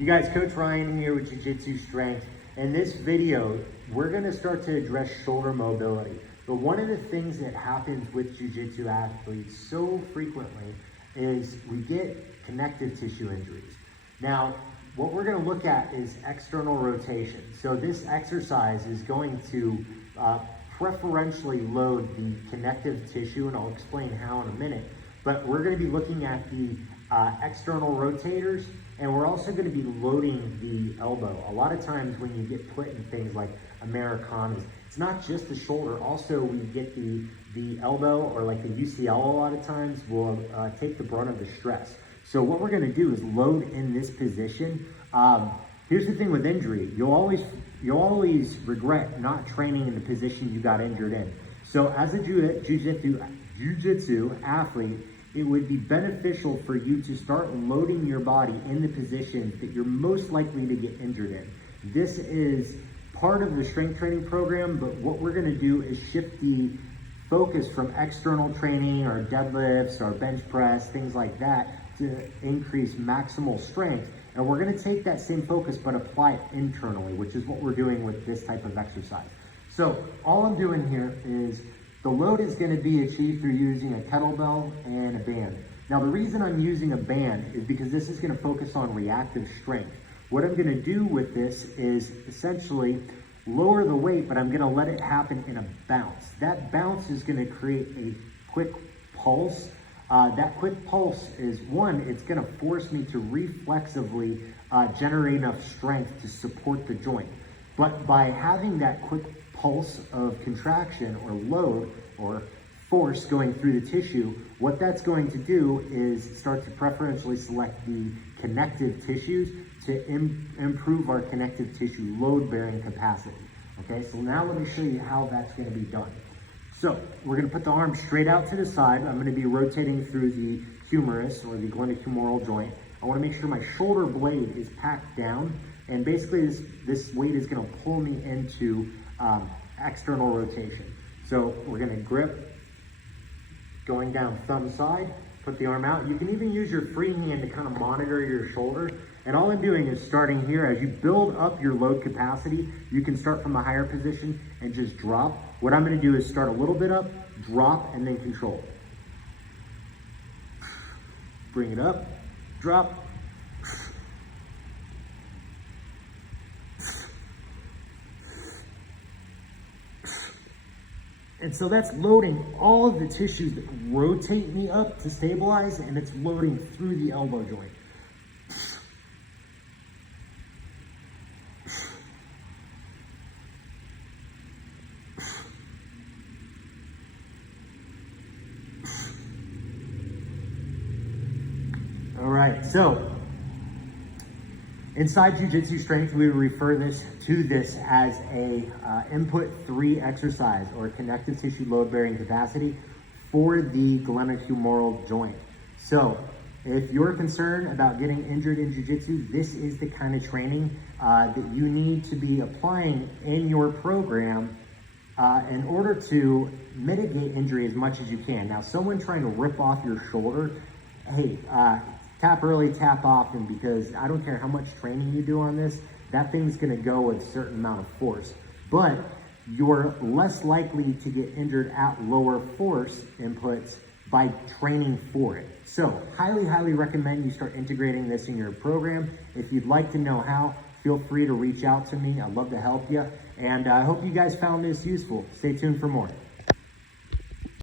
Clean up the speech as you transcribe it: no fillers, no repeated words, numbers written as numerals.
You guys, Coach Ryan here with Jiu-Jitsu Strength. In this video, we're gonna start to address shoulder mobility. But one of the things that happens with Jiu-Jitsu athletes so frequently is we get connective tissue injuries. Now, what we're gonna look at is external rotation. So this exercise is going to preferentially load the connective tissue, and I'll explain how in a minute. But we're gonna be looking at the external rotators, and we're also gonna be loading the elbow. A lot of times when you get put in things like Americanas, it's not just the shoulder, also we get the elbow, or like the UCL a lot of times will take the brunt of the stress. So what we're gonna do is load in this position. Here's the thing with injury, you'll always regret not training in the position you got injured in. So as a jiu-jitsu athlete, it would be beneficial for you to start loading your body in the positions that you're most likely to get injured in. This is part of the strength training program, but what we're gonna do is shift the focus from external training, our deadlifts, our bench press, things like that, to increase maximal strength. And we're gonna take that same focus, but apply it internally, which is what we're doing with this type of exercise. So all I'm doing here is the load is gonna be achieved through using a kettlebell and a band. Now the reason I'm using a band is because this is gonna focus on reactive strength. What I'm gonna do with this is essentially lower the weight, but I'm gonna let it happen in a bounce. That bounce is gonna create a quick pulse. That quick pulse is one, it's gonna force me to reflexively generate enough strength to support the joint. But by having that quick pulse of contraction or load or force going through the tissue, what that's going to do is start to preferentially select the connective tissues to improve our connective tissue load-bearing capacity. Okay, so now let me show you how that's gonna be done. So we're gonna put the arm straight out to the side. I'm gonna be rotating through the humerus or the glenohumeral joint. I wanna make sure my shoulder blade is packed down, and basically this weight is gonna pull me into external rotation. So we're gonna grip, going down thumb side, put the arm out. You can even use your free hand to kind of monitor your shoulder. And all I'm doing is starting here. As you build up your load capacity, you can start from a higher position and just drop. What I'm gonna do is start a little bit up, drop, and then control. Bring it up, drop. And so that's loading all of the tissues that rotate me up to stabilize, and it's loading through the elbow joint. All right, so inside Jiu-Jitsu Strength, we refer to this as a input 3 exercise, or connective tissue load-bearing capacity for the glenohumeral joint. So if you're concerned about getting injured in Jiu-Jitsu, this is the kind of training that you need to be applying in your program in order to mitigate injury as much as you can. Now, someone trying to rip off your shoulder, hey, tap early, tap often, because I don't care how much training you do on this, that thing's gonna go with a certain amount of force. But you're less likely to get injured at lower force inputs by training for it. So highly, highly recommend you start integrating this in your program. If you'd like to know how, feel free to reach out to me. I'd love to help you. And I hope you guys found this useful. Stay tuned for more.